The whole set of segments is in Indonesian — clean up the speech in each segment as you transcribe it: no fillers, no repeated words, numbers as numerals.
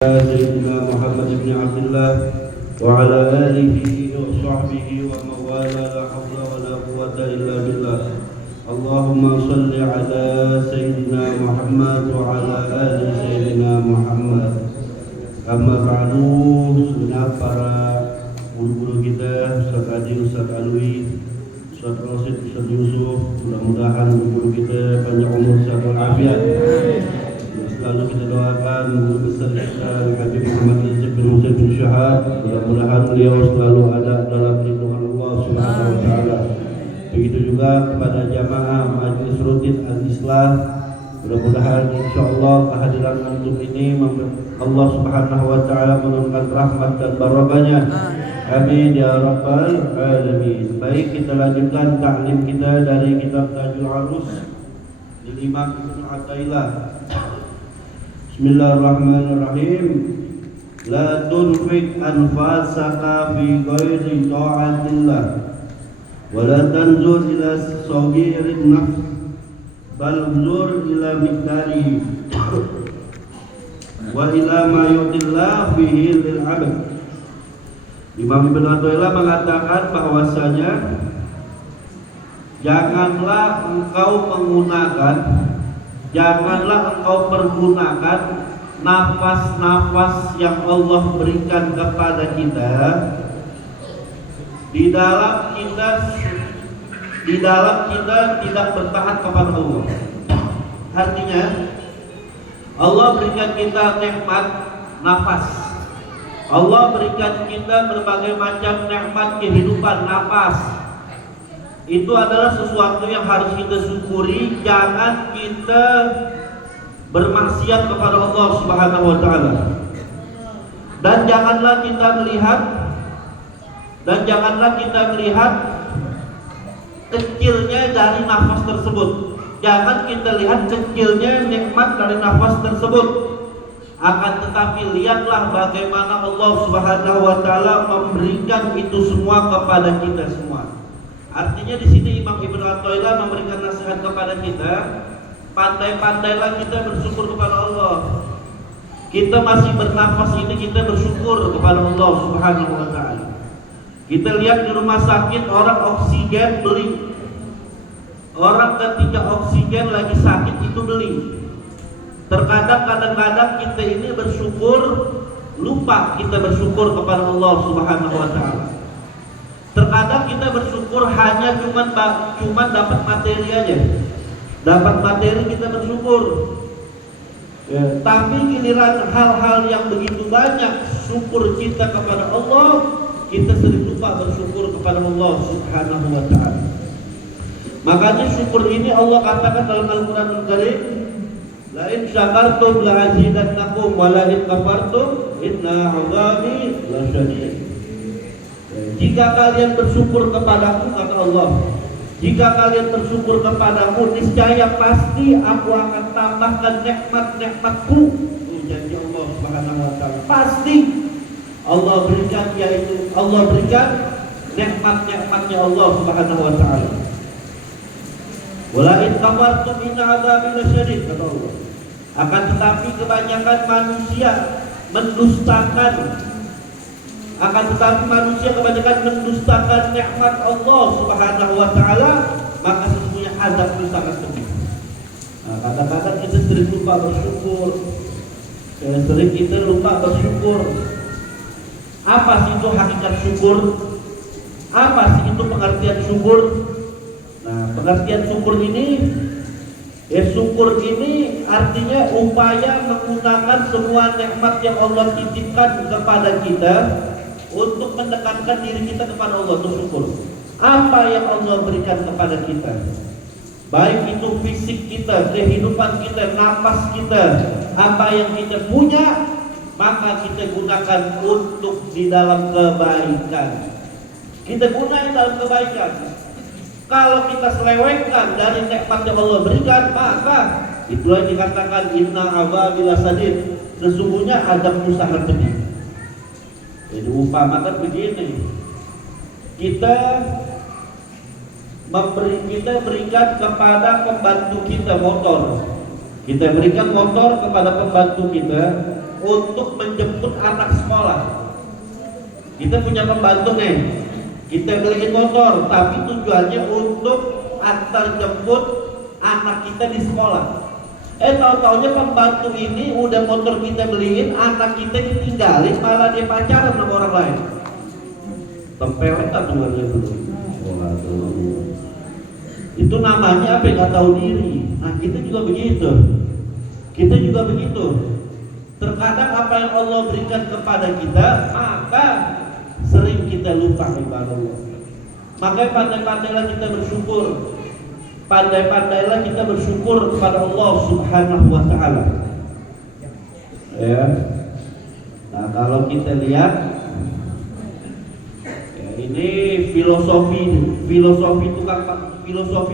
سيدنا محمد بن عبد الله وعلى آله وصحبه ومن والاه لا حول ولا قوة إلا بالله. اللهم صل على سيدنا محمد وعلى آل سيدنا Muhammad. Amma ba'du, segenap para guru-guru kita, Ustaz Adi, Ustaz Alwi, Ustaz Rasid, Ustaz Yusuf, mudah-mudahan guru kita panjang umur, sehat walafiat. Lalu kita doakan guru besar kita Habib Muhammad Rizq bin Husain bin Syahab, mudah-mudahan beliau selalu ada dalam lindungan Allah Subhanahu wa taala. Begitu juga kepada jamaah Majelis Rutin Al-Islah, mudah-mudahan insyaallah kehadiran antum ini Allah Subhanahu wa taala menurunkan rahmat dan barakahnya. Amin ya rabbal alamin. Baik, kita lanjutkan taklim kita dari kitab Tajul Arus di Imam Ibnu Athaillah. Bismillahirrahmanirrahim. La tunfik anfasaka fi ghairi ta'atillah wa la tanzur ila saghirin nafs bal zur ila miqdari wa ila ma yutillah fihi lil 'abd. Imam Ibnu Athaillah mengatakan bahwasanya janganlah engkau pergunakan nafas-nafas yang Allah berikan kepada kita di dalam kita tidak bertaat kepada Allah. Artinya Allah berikan kita nikmat nafas, Allah berikan kita berbagai macam nikmat kehidupan nafas. Itu adalah sesuatu yang harus kita syukuri. Jangan kita bermaksiat kepada Allah Subhanahu wa taala. Dan janganlah kita melihat kecilnya dari nafas tersebut. Jangan kita lihat kecilnya nikmat dari nafas tersebut. Akan tetapi lihatlah bagaimana Allah Subhanahu wa taala memberikan itu semua kepada kita semua. Artinya di sini Imam Ibnu Athaillah memberikan nasihat kepada kita, pandai-pandailah kita bersyukur kepada Allah. Kita masih bernafas ini, kita bersyukur kepada Allah Subhanahu wa taala. Kita lihat di rumah sakit orang oksigen beli. Orang ketika oksigen lagi sakit itu beli. Kadang-kadang kita ini bersyukur, lupa kita bersyukur kepada Allah Subhanahu wa taala. Terkadang kita bersyukur hanya cuma dapat materi aja. Dapat materi kita bersyukur. Ya, tapi giliran hal-hal yang begitu banyak syukur kita kepada Allah, kita sering lupa bersyukur kepada Allah Subhanahu wa taala. Makanya syukur ini Allah katakan dalam Al-Qur'anul Karim, la in syakartum la azidannakum wa la in kafartum inna 'adzabi lasyadid. Jika kalian bersyukur kepadaku, kata Allah, jika kalian bersyukur kepadaku, niscaya pasti aku akan tambahkan nikmat-nikmatku. Janji Allah Subhanahu wa taala. Pasti Allah berikan, yaitu Allah berikan nikmat-nikmatnya Allah Subhanahu wa taala. Wala in kafartum inna 'adzabi lasyadid, kata Allah. Akan tetapi kebanyakan manusia mendustakan nikmat Allah Subhanahu wa taala, maka sesungguhnya azab itu sangat pedih. Kadang-kadang kita sering lupa bersyukur. Apa sih itu hakikat syukur? Apa sih itu pengertian syukur? Nah, pengertian syukur ini artinya upaya menggunakan semua nikmat yang Allah titipkan kepada kita untuk mendekatkan diri kita kepada Allah, untuk syukur. Apa yang Allah berikan kepada kita, baik itu fisik kita, kehidupan kita, nafas kita, apa yang kita punya, maka kita gunakan untuk di dalam kebaikan. Kita gunakan dalam kebaikan. Kalau kita selewengkan dari nikmat yang Allah berikan, maka itulah dikatakan inna 'adzabi lasyadid. Sesungguhnya azabku sangat pedih. Jadi umpamakan begini, kita berikan kepada pembantu kita motor. Kita berikan motor kepada pembantu kita, untuk menjemput anak sekolah. Kita punya pembantu nih, kita beliin motor, tapi tujuannya untuk antar jemput anak kita di sekolah. Tahu-taunya pembantu ini udah motor kita beliin, anak kita ditinggalin, malah dia pacaran sama orang lain. Tempeletan tuannya dulu. Itu namanya apa? Nggak tahu diri. Nah kita juga begitu. Kita juga begitu. Terkadang apa yang Allah berikan kepada kita, maka sering kita lupa kepada Allah. Makanya pandai-pandailah kita bersyukur. Pandai-pandailah kita bersyukur kepada Allah Subhanahu wa Ta'ala. Ya. Nah, kalau kita lihat ya, ini filosofi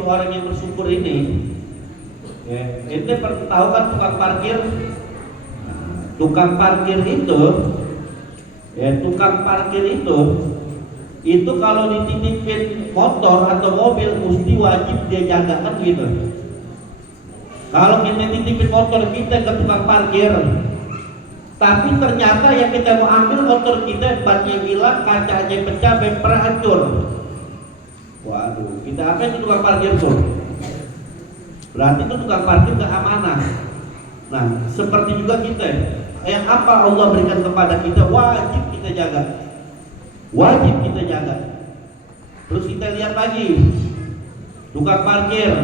orang yang bersyukur ini. Ya, ente pernah tahu kan tukang parkir? Tukang parkir itu kalau dititipin motor atau mobil mesti wajib dia jaga kan gitu. Kalau kita titipin motor kita ke tukang parkir, tapi ternyata yang kita mau ambil motor kita bannya hilang, kacanya pecah, bemper hancur. Waduh, kita apa itu tukang parkir tuh? Berarti itu tukang parkir gak amanah. Nah, seperti juga kita, yang apa Allah berikan kepada kita wajib kita jaga. Wajib kita jaga. Terus kita lihat lagi tukang parkir.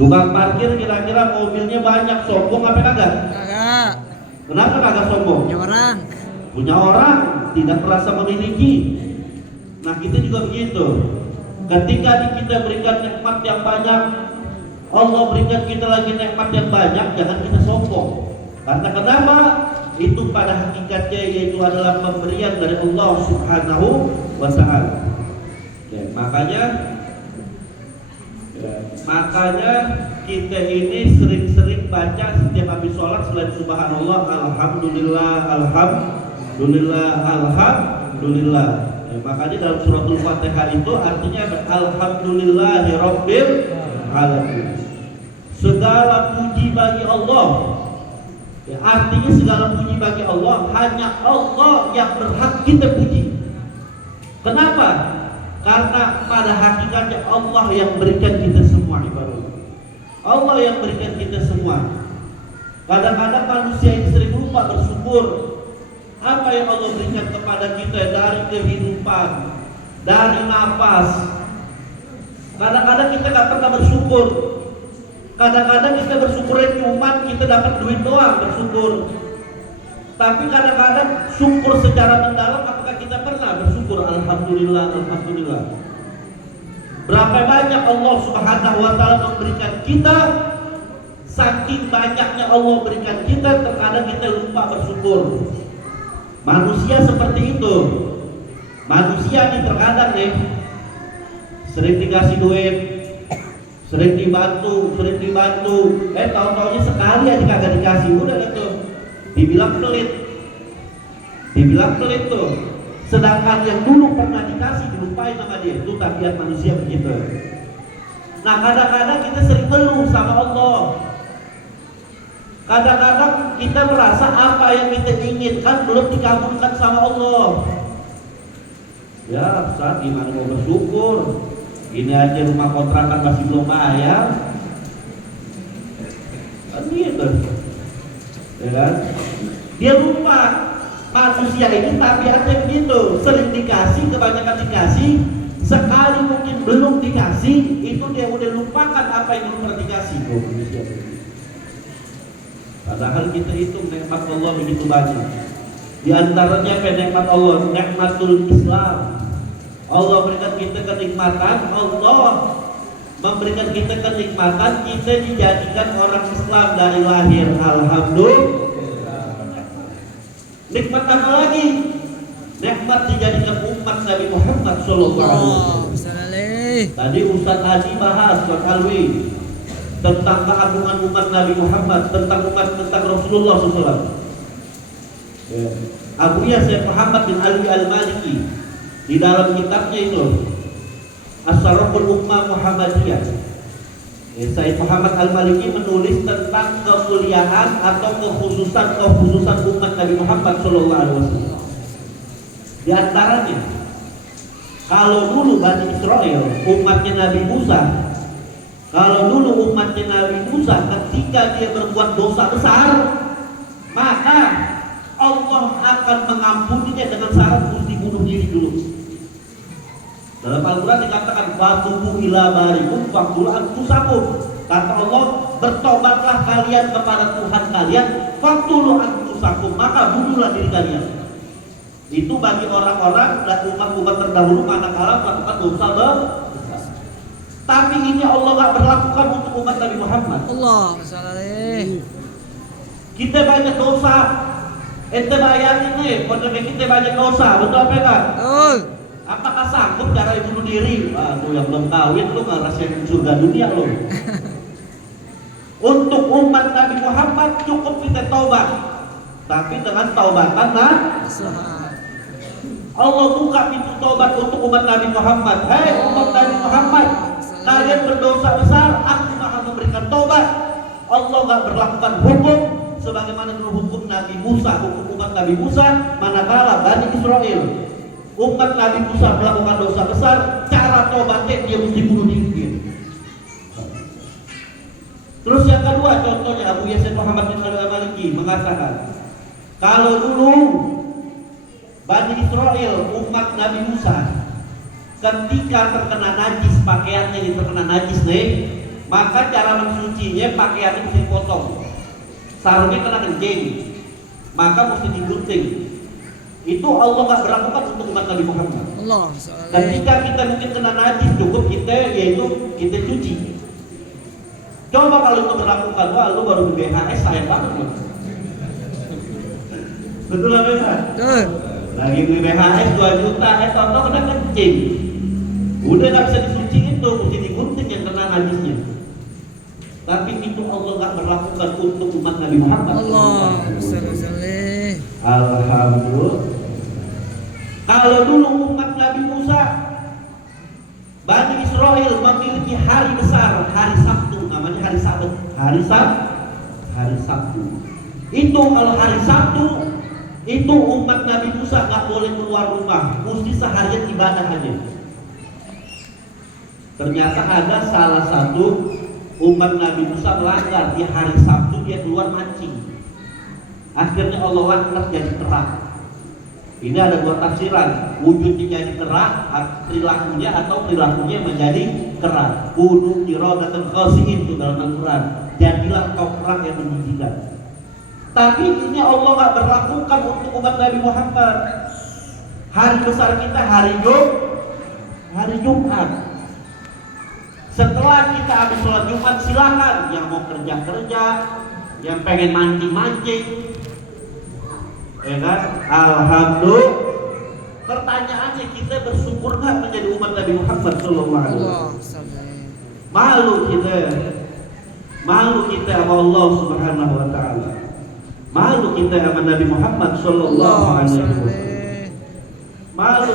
Tukang parkir kira-kira mobilnya banyak, sombong apa kagak? Kagak. Kenapa kagak sombong? Punya orang, tidak merasa memiliki. Nah kita juga begitu. Ketika kita berikan nikmat yang banyak, Allah berikan kita lagi nikmat yang banyak, jangan kita sombong. Karena kenapa? Itu pada hakikatnya yaitu adalah pemberian dari Allah Subhanahu wa Ta'ala. Ya, makanya kita ini sering-sering baca setiap habis sholat selain subhanallah, alhamdulillah, alhamdulillah, alhamdulillah. Ya, makanya dalam suratul Fatihah itu artinya alhamdulillahirabbil alamin. Segala puji bagi Allah. Ya, artinya segala puji bagi Allah, hanya Allah yang berhak kita puji. Kenapa? Karena pada hakikatnya Allah yang berikan kita semua ibadah. Allah yang berikan kita semua. Kadang-kadang manusia ini sering lupa bersyukur. Apa yang Allah berikan kepada kita dari kehidupan, dari nafas. Kadang-kadang kita nggak pernah bersyukur. Kadang-kadang kita bersyukurnya cuma kita dapat duit doang bersyukur. Tapi kadang-kadang syukur secara mendalam, apakah kita pernah bersyukur? Alhamdulillah, alhamdulillah. Berapa banyak Allah Subhanahu wa Ta'ala memberikan kita, saking banyaknya Allah berikan kita, terkadang kita lupa bersyukur. Manusia seperti itu. Manusia nih terkadang nih sering dikasih duit, sering dibantu, tahu-taunya sekali aja kagak dikasih, udah gitu dibilang pelit tuh. Sedangkan yang dulu pernah dikasih dilupain sama dia. Itu tabiat manusia begitu. Nah kadang-kadang kita sering ngeluh sama Allah. Kadang-kadang kita merasa apa yang kita inginkan belum dikabulkan sama Allah. Ya Ustaz, gimana mau bersyukur? Ini aja rumah kontrakan masih belum bayar. Kan gitu. Ya kan? Dia lupa. Manusia ini tabiatnya begitu, sering dikasih, kebanyakan dikasih, sekali mungkin belum dikasih, itu dia udah lupakan apa yang pernah dikasih. Padahal kita hitung nikmat Allah begitu banyak. Di antaranya nikmat Allah, nikmatul Islam. Allah berikan kita kenikmatan, Allah memberikan kita kenikmatan, kita dijadikan orang Islam dari lahir. Alhamdulillah. Nikmat apa lagi? Nikmat dijadikan umat Nabi Muhammad sallallahu alaihi wasallam. Tadi Ustaz Adi bahas Ustaz Alwi tentang keagungan umat Nabi Muhammad, tentang Rasulullah SAW. Ya. Abuya Syekh Muhammad bin Ali Al-Maliki di dalam kitabnya itu As-Saraful Ummah Muhammadiyah, Sayyid Muhammad Al-Maliki menulis tentang kemuliaan atau kekhususan umat Nabi Muhammad SAW. Di antaranya, kalau dulu Bani Israel, umatnya Nabi Musa, ketika dia berbuat dosa besar, maka Allah akan mengampuninya dengan syarat mesti bunuh diri dulu. Dalam Al-Quran dikatakan fatubu ila barikum faqtulu anfusakum. Kata Allah, bertobatlah kalian kepada Tuhan kalian, faqtulu anfusakum, maka bunuhlah diri kalian. Itu bagi orang-orang dan umat-umat terdahulu manakala melakukan dosa besar. Tapi ini Allah nggak berlakukan untuk umat Nabi Muhammad. Allah masalah. Kita banyak dosa. Ente bayangin nih, kalau kita banyak dosa, betul apa enggak? Betul. Apakah sanggup cara bunuh diri? Tuh yang belum kawin lu nggak ngerasain surga dunia lo. Untuk umat Nabi Muhammad cukup kita taubat, tapi dengan taubatan Allah buka pintu taubat untuk umat Nabi Muhammad. Hei umat Nabi Muhammad, kalian berdosa besar, aku akan memberikan taubat. Allah nggak berlakukan hukum sebagaimana hukum Nabi Musa, hukum umat Nabi Musa manakala Bani Israel. Umat Nabi Musa melakukan dosa besar, cara tobatnya dia mesti bunuh diri. Terus yang kedua contohnya Abu Yasin Muhammad bin Al-Maliki mengatakan, kalau dulu Bani Israel umat Nabi Musa ketika terkena najis, pakaiannya terkena najis nih, maka cara mensucinya pakaiannya mesti dipotong, sarungnya kena kencing, maka mesti digunting. Itu Allah nggak berlakukan untuk umat Nabi Muhammad. Allah. Ketika kita mungkin kena najis, cukup kita kita cuci. Coba kalau itu berlakukan, wah lu baru di BHS sayang banget loh. Betul apa enggak? Betul. Lagi beli BHS 2 juta, tonton kena kencing. Udah nggak bisa disuciin tuh, mesti digunting yang kena najisnya. Tapi itu Allah nggak berlakukan untuk umat Nabi Muhammad. Allah. Alhamdulillah. Kalau dulu umat Nabi Musa, Bani Israel memiliki hari besar, hari Sabtu, namanya hari Sabat, hari Sabtu. Itu kalau hari Sabtu, itu umat Nabi Musa nggak boleh keluar rumah, mesti seharian ibadah aja. Ternyata ada salah satu umat Nabi Musa melanggar, di hari Sabtu dia keluar mancing. Akhirnya Allah laknat jadi terang. Ini ada dua tafsiran, wujudnya jadi terang, perilakunya menjadi terang. Kudu iradatan khasiin itu dalam Al-Quran. Jadilah kau perang yang menjijikan. Tapi ini Allah nggak berlakukan untuk umat Nabi Muhammad. Hari besar kita hari Jumat. Setelah kita habis sholat Jumat, silakan yang mau kerja, yang pengen mancing, ya kan? Alhamdulillah. Pertanyaannya, kita bersyukur nggak menjadi umat Nabi Muhammad SAW? Malu kita sama Allah Subhanahu Wa Taala. Malu kita sama Nabi Muhammad SAW. Malu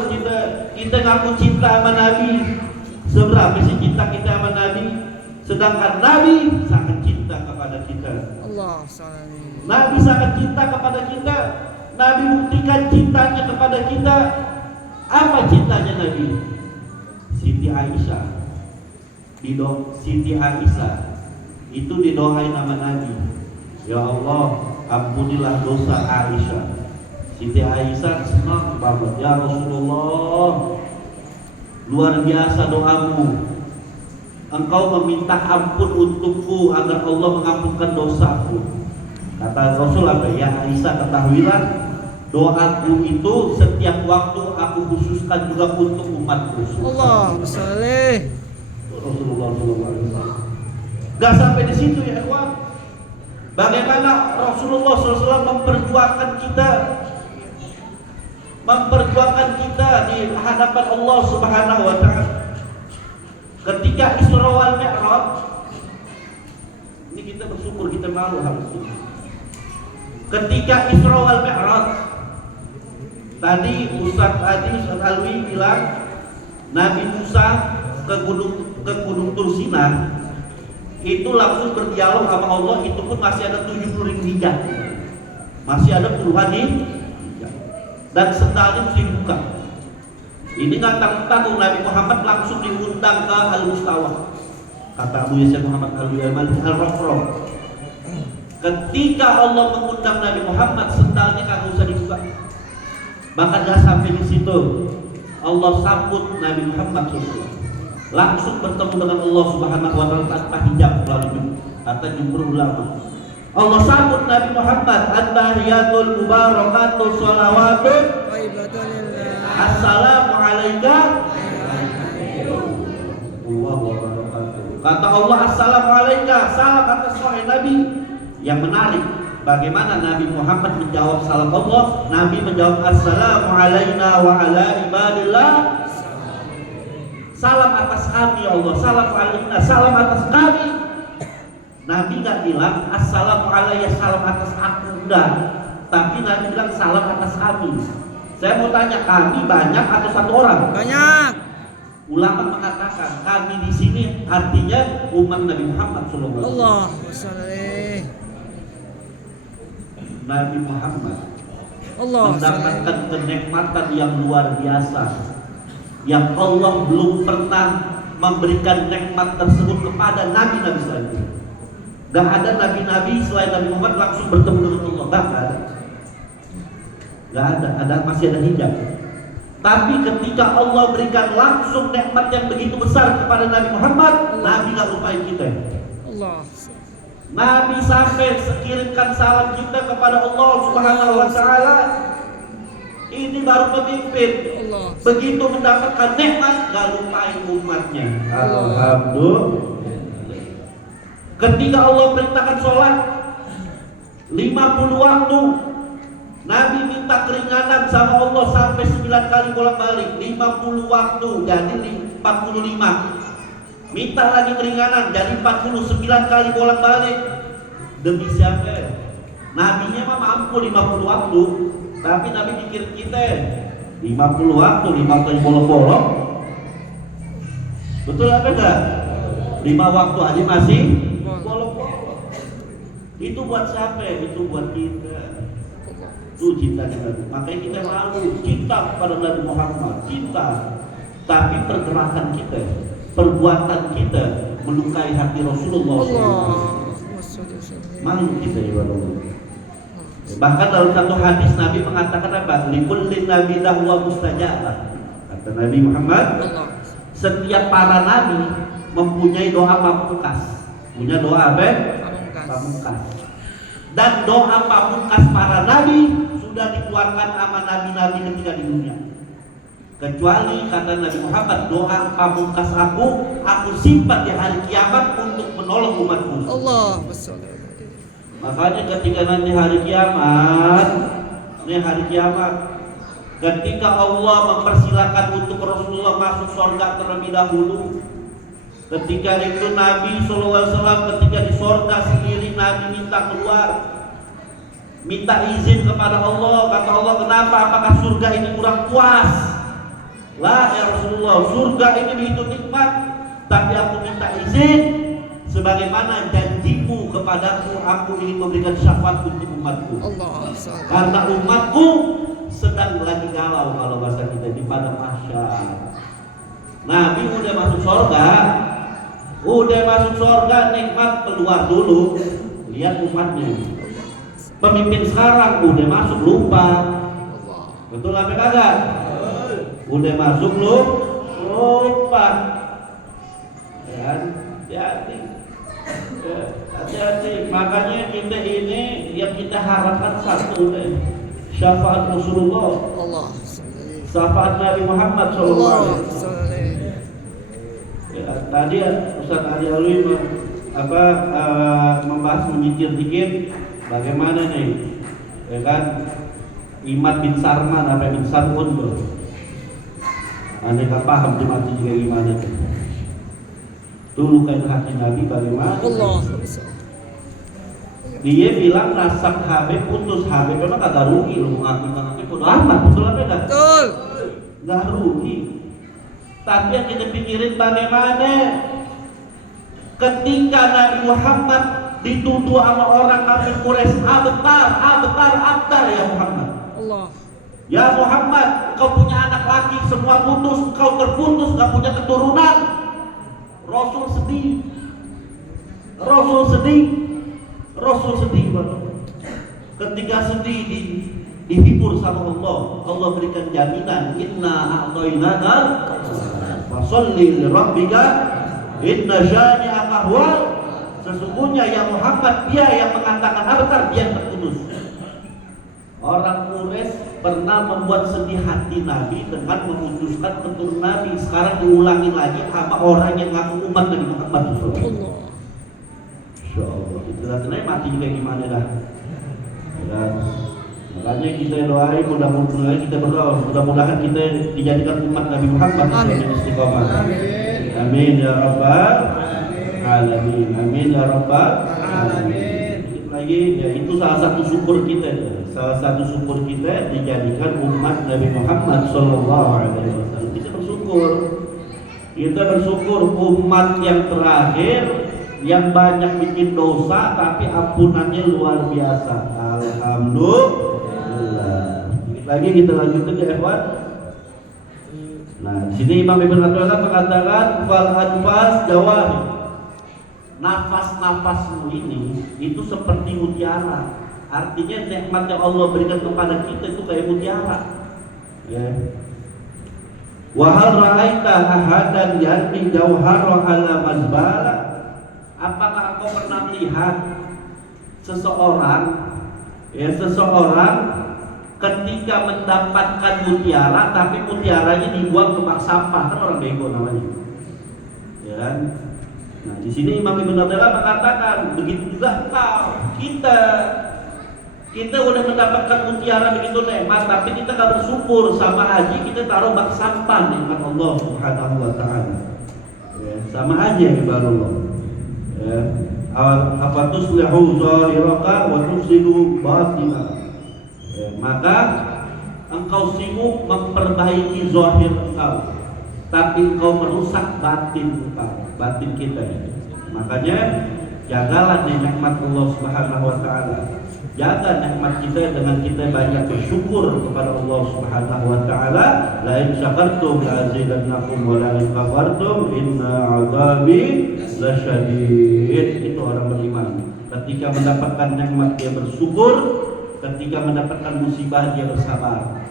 kita ngaku cinta sama Nabi. Seberapa sih cinta kita sama Nabi? Sedangkan Nabi sangat cinta kepada kita. Nabi sangat cinta kepada kita. Nabi buktikan cintanya kepada kita. Apa cintanya Nabi? Siti Aisyah. Siti Aisyah itu didoain nama Nabi. Ya Allah, ampunilah dosa Aisyah. Siti Aisyah senang banget. Ya Rasulullah, luar biasa doamu. Engkau meminta ampun untukku agar Allah mengampunkan dosaku. Kata Rasul apa? Ya Aisyah, ketahuilah doaku itu setiap waktu aku khususkan juga untuk umatku. Allah saleh. Rasulullah SAW. Gak sampai di situ ya ikhwan. Bagaimana Rasulullah SAW memperjuangkan kita di hadapan Allah Subhanahu Wa Taala. Ketika Isra wal Mi'raj, ini kita bersyukur, kita malu harusnya. Ketika Isra wal Mi'raj, tadi Ustaz Alwi bilang Nabi Musa ke gunung Tursina. itu langsung berdialog sama Allah, itu pun masih ada 70.000 hijab, masih ada puluhan hijab, dan sendalnya mesti dibuka. Ini ngantang-ngantang Nabi Muhammad langsung diundang ke Al-Mustawa. Kata Abu Yasir Muhammad Al-Yaman Al-Rafrah, ketika Allah mengundang Nabi Muhammad, sendalnya kagak usah dibuka. Bahkan gak sampai di situ, Allah sambut Nabi Muhammad SAW, langsung bertemu dengan Allah Subhanahu wa taala tanpa hijab melalui kata jumhur ulama. Allah sambut Nabi Muhammad, at-tahiyatul mubarakatuh shalawatun assalamu alayka wa barakatuh. Kata Allah, assalamu alayka, salam atas wahai Nabi. Yang menarik, bagaimana Nabi Muhammad menjawab salam Allah? Nabi menjawab, assalamu alayna wa ala ibadillah. Salam atas kami ya Allah, salam alayna, salam atas kami. Nabi gak bilang assalamu alayya, salam atas aku, enggak. Tapi Nabi bilang salam atas kami. Saya mau tanya, kami banyak atau satu orang? Banyak. Ulama mengatakan kami di sini artinya umat Nabi Muhammad SAW. Allah. Nabi Muhammad Allah. mendapatkan kenikmatan yang luar biasa, yang Allah belum pernah memberikan nikmat tersebut kepada nabi-nabi selanjutnya. Gak ada nabi-nabi selain Nabi Muhammad langsung bertemu dengan Allah, gak ada. Gak ada, masih ada hijab. Tapi ketika Allah berikan langsung nikmat yang begitu besar kepada Nabi Muhammad, Nabi gak lupain kita. Allah. Nabi sampai kirimkan salam kita kepada Allah Subhanahu wa taala. Ini baru pemimpin. Allah. Begitu mendapatkan nikmat, gak lupain umatnya. Alhamdulillah. Ketika Allah perintahkan sholat 50 waktu, Nabi minta keringanan sama Allah sampai 9 kali bolak-balik. 50 waktu jadi 45. Minta lagi keringanan jadi 49 kali bolak-balik. Demi siapa? Nabinya mah mampu 50 waktu, tapi Nabi pikir kita 50 waktu 5 kali bolak-bolak. Betul apa enggak? 5 waktu aja masih bolak-bolak. Itu buat siapa? Itu buat kita. Itu cinta Nabi. Makanya kita malu cinta kepada Nabi Muhammad, cinta. Tapi pergerakan kita, perbuatan kita melukai hati Rasulullah SAW. Malu kita ya Allah. Bahkan dalam satu hadis Nabi mengatakan apa? Likulli nabi da'wa mustajabah. Kata Nabi Muhammad, setiap para nabi mempunyai doa pamungkas. Punya doa apa? Pamungkas. Dan doa pamungkas para nabi sudah dikeluarkan sama nabi-nabi ketika di dunia. Kecuali kata Nabi Muhammad, doa pamungkas aku simpan di hari kiamat untuk menolong umatku. Allah. Makanya ketika nanti hari kiamat, ketika Allah mempersilakan untuk Rasulullah masuk surga terlebih dahulu, ketika itu Nabi SAW ketika di surga sendiri, Nabi minta keluar, minta izin kepada Allah. Kata Allah, kenapa? Apakah surga ini kurang puas? Lah ya Rasulullah, surga ini begitu nikmat, tapi aku minta izin sebagaimana janjimu kepadaku, aku ingin memberikan syafaat untuk umatku. Allah. Karena umatku sedang lagi galau, kalau bahasa kita, di padang mahsyar. Nabi udah masuk surga, nikmat, keluar dulu, lihat umatnya. Pemimpin sekarang udah masuk lupa. Betul apa kagak? Udah masuk lupa. Hati-hati. Makanya kita ini yang kita harapkan satu deh, syafaat Rasulullah, syafaat Nabi Muhammad SAW. Tadi Ustaz Ali Alwi membahas memikir dikit bagaimana nih, ya kan? Imad bin Sarman apa bin Sarmun tuh. Aneka paham mati juga gimana tuh. Dulu kan hati Nabi bagaimana? Allah. Dia bilang nasab Habib putus. Habib memang kagak rugi lu mengaku bodo amat, betul apa enggak? Betul. Enggak rugi. Tapi yang kita pikirin bagaimana Ketika Nabi Muhammad dituduh sama orang kafir Quraisy, abtar ya Muhammad. Allah. Ya Muhammad, engkau punya anak laki semua putus, engkau terputus, gak punya keturunan. Rasul sedih. Rasul sedih banget. Ketika sedih dihibur sama Allah, Allah berikan jaminan, inna a'tainaka fasholli li rabbika inna syani'aka huwal. Sesungguhnya ya Muhammad, dia yang mengatakan abtar, dia yang terputus. Orang Quraisy pernah membuat sedih hati Nabi dengan memutuskan keturunan Nabi. Sekarang diulangi lagi sama orang yang ngaku umat Nabi Muhammad SAW. Insya Allah, kita lihat mati juga gimana dah. Dan makanya kita doain, mudah-mudahan kita berdoa, mudah-mudahan kita dijadikan umat Nabi Muhammad yang istiqomah. Amin ya rabbal alamin. Amin ya rabbal alamin. Lagi ya, itu salah satu syukur kita. Salah satu syukur kita dijadikan umat Nabi Muhammad sallallahu alaihi wasallam. Kita bersyukur. Kita bersyukur umat yang terakhir yang banyak bikin dosa tapi ampunannya luar biasa. Alhamdulillah. Lagi kita lanjutkan ya ikhwan. Nah, di sini Imam Ibnu Athaillah mengatakan fal anfas jawahir. Nafas-nafasmu ini itu seperti mutiara. Artinya nikmat yang Allah berikan kepada kita itu kayak mutiara. Ya. Wa hal ra'aita ahadan yarmi jawhara ala mazbala? Apakah engkau pernah melihat seseorang ketika mendapatkan mutiara tapi mutiaranya dibuang ke bak sampah? Kan orang bego namanya. Ya kan? Nah, di sini Imam Ibnu Athaillah mengatakan begitu juga kita udah mendapatkan mutiara begitu nikmat, tapi kita gak bersyukur. Sama aja kita taruh bak sampah nikmat Allah Subhanahu wa taala. Ya, sama aja ibaratullah. Ya, apa tuslihu zahiraka wa tufsidu batina. Ya, maka engkau sibuk memperbaiki zahir engkau, tapi engkau merusak batin engkau, batin kita. Makanya jagalah nikmat Allah Subhanahu wa taala. Jaga nikmat kita dengan kita banyak bersyukur kepada Allah Subhanahu wa taala. La in syakartum la azidannakum wa la in kafartum inna 'adzabi lasyadid. Itu orang beriman. Ketika mendapatkan nikmat dia bersyukur, ketika mendapatkan musibah dia bersabar.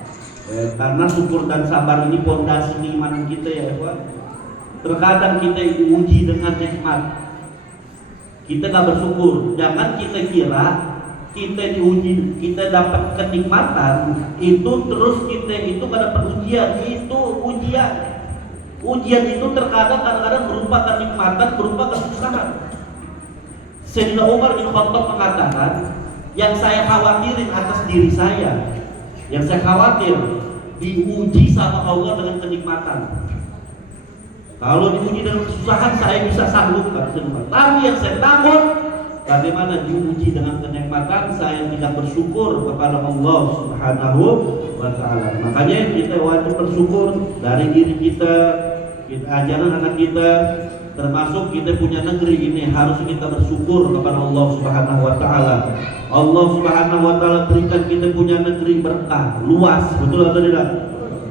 Karena syukur dan sabar ini pondasi keimanan kita ya ikhwan. Terkadang kita diuji dengan nikmat, kita nggak bersyukur. Jangan kita kira kita diuji, kita dapat kenikmatan itu terus kita itu nggak dapat ujian. Itu ujian. Ujian itu kadang-kadang berupa kenikmatan, berupa kesusahan. Sayyidina Umar bin Khattab mengatakan, yang saya khawatirin atas diri saya, yang saya khawatir diuji sama Allah dengan kenikmatan. Kalau diuji dengan kesusahan saya bisa sanggup, tapi yang saya takut bagaimana diuji dengan kenikmatan saya tidak bersyukur kepada Allah Subhanahu wa taala. Makanya kita wajib bersyukur dari diri kita ajaran anak kita, termasuk kita punya negeri ini harus kita bersyukur kepada Allah Subhanahu wa taala. Allah Subhanahu wa taala berikan kita punya negeri berkah, luas, betul atau tidak?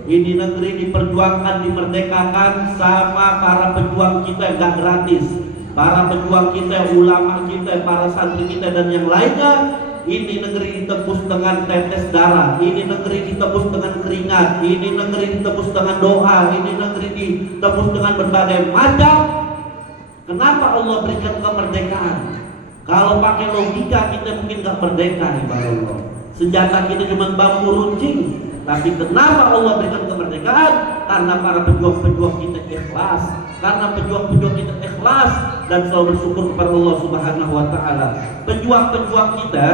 Ini negeri diperjuangkan, dimerdekakan sama para pejuang kita, enggak gratis. Para pejuang kita, ulama kita, para santri kita dan yang lainnya. Ini negeri ditebus dengan tetes darah, ini negeri ditebus dengan keringat, ini negeri ditebus dengan doa, ini negeri ditebus dengan berbagai macam. Kenapa Allah berikan kemerdekaan? Kalau pakai logika kita mungkin gak merdeka ibarat Allah. Senjata kita cuma bambu runcing. Tapi kenapa Allah berikan kemerdekaan? Karena para pejuang-pejuang kita ikhlas. Karena pejuang-pejuang kita ikhlas dan selalu bersyukur kepada Allah Subhanahu wa taala. Pejuang-pejuang kita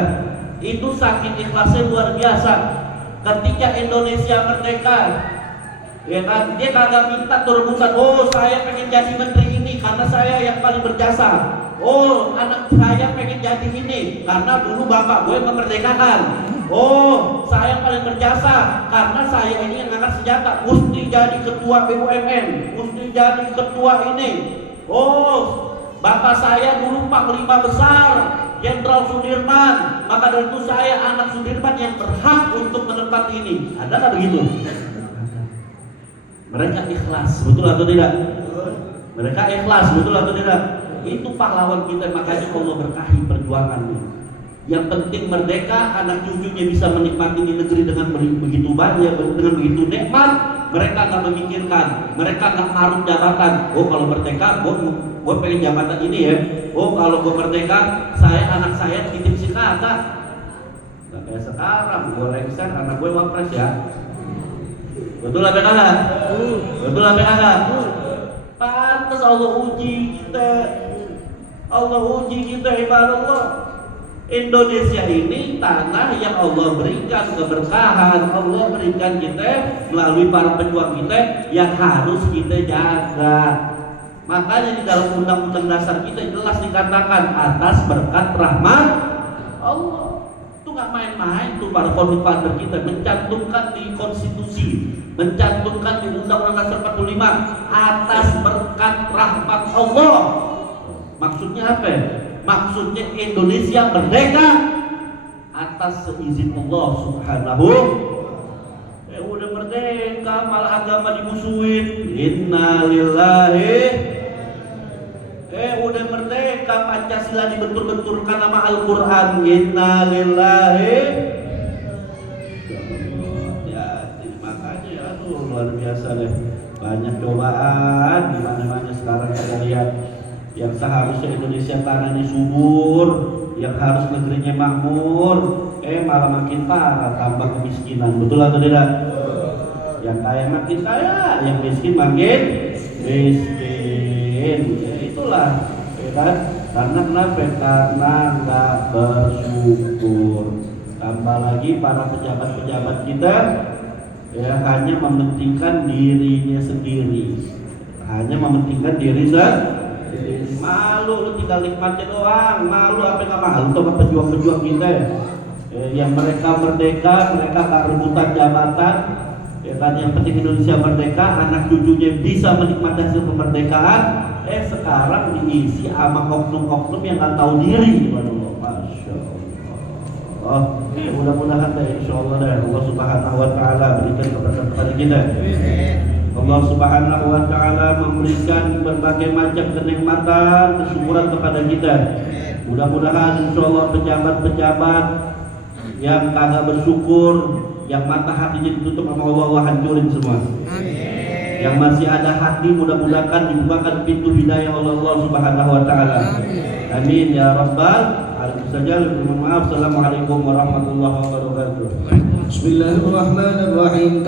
itu saking ikhlasnya luar biasa. Ketika Indonesia merdeka, ya kan, dia kagak minta terebutan. Oh, saya pengen jadi menteri ini karena saya yang paling berjasa. Oh, anak saya pengen jadi ini karena dulu bapak gue memerdekakan. Oh, saya paling berjasa karena saya ini yang angkat senjata. Mesti jadi ketua BUMN, mesti jadi ketua ini. Oh, Bapak saya dulu Panglima Besar Jenderal Sudirman, maka dari itu saya anak Sudirman yang berhak untuk menempati ini. Ada nggak begitu? Mereka ikhlas, betul atau tidak? Mereka ikhlas, betul atau tidak? Itu pahlawan kita, makanya Allah berkahi perjuangannya. Yang penting merdeka, anak cucunya bisa menikmati di negeri dengan begitu banyak, dengan begitu nikmat. Mereka nggak memikirkan, mereka nggak marut jabatan. Oh kalau merdeka, gue pengen jabatan ini ya. Oh kalau gue merdeka, anak saya titip si kakak. Gak kayak sekarang, gue lengser, anak gue wapres ya. Betul apa kagak? Betul apa kagak? Pantas Allah uji kita. Allah uji kita, ibarat Allah. Indonesia ini tanah yang Allah berikan keberkahan, Allah berikan kita melalui para pejuang kita yang harus kita jaga. Makanya di dalam undang-undang dasar kita jelas dikatakan atas berkat rahmat Allah. Itu nggak main-main tuh para founder kita mencantumkan di konstitusi, mencantumkan di undang-undang dasar 45 atas berkat rahmat Allah. Maksudnya apa? Maksudnya Indonesia merdeka atas seizin Allah Subhanahu. Udah merdeka malah agama dimusuhin. Innalillahi. Udah merdeka Pancasila dibentur-benturkan sama Al-Quran. Innalillahi. Ya, makanya aduh luar biasa deh. Banyak cobaan di mana-mana sekarang kita lihat. Yang seharusnya Indonesia tanahnya subur, yang harus negerinya makmur, malah makin parah, tambah kemiskinan. Betul atau tidak? Yang kaya makin kaya, yang miskin makin miskin. Ya itulah, ya kan? Karena kenapa? Karena nggak bersyukur. Tambah lagi para pejabat-pejabat kita ya hanya mementingkan dirinya sendiri, hanya mementingkan diri sendiri. Malu lu tinggal nikmatnya doang, malu apa nggak malu sama pejuang-pejuang kita yang mereka merdeka, mereka nggak rebutan jabatan, ya kan? Yang penting Indonesia merdeka, anak cucunya bisa menikmati hasil kemerdekaan. Sekarang diisi sama oknum-oknum yang nggak tahu diri. Masya Allah. Mudah-mudahan insya Allah Allah Subhanahu Wa Taala berikan kepada kita. Allah Subhanahu Wa Taala memberikan berbagai macam kenikmatan, kesyukuran kepada kita. Mudah-mudahan insya Allah pejabat-pejabat yang kagak bersyukur, yang mata hatinya ditutup sama Allah hancurin semua. Yang masih ada hati mudah-mudahan dibukakan pintu hidayah oleh Allah Subhanahu Wa Taala. Amin ya Rabbal alamin. Saja mohon maaf. Assalamualaikum warahmatullahi wabarakatuh. Bismillahirrahmanirrahim.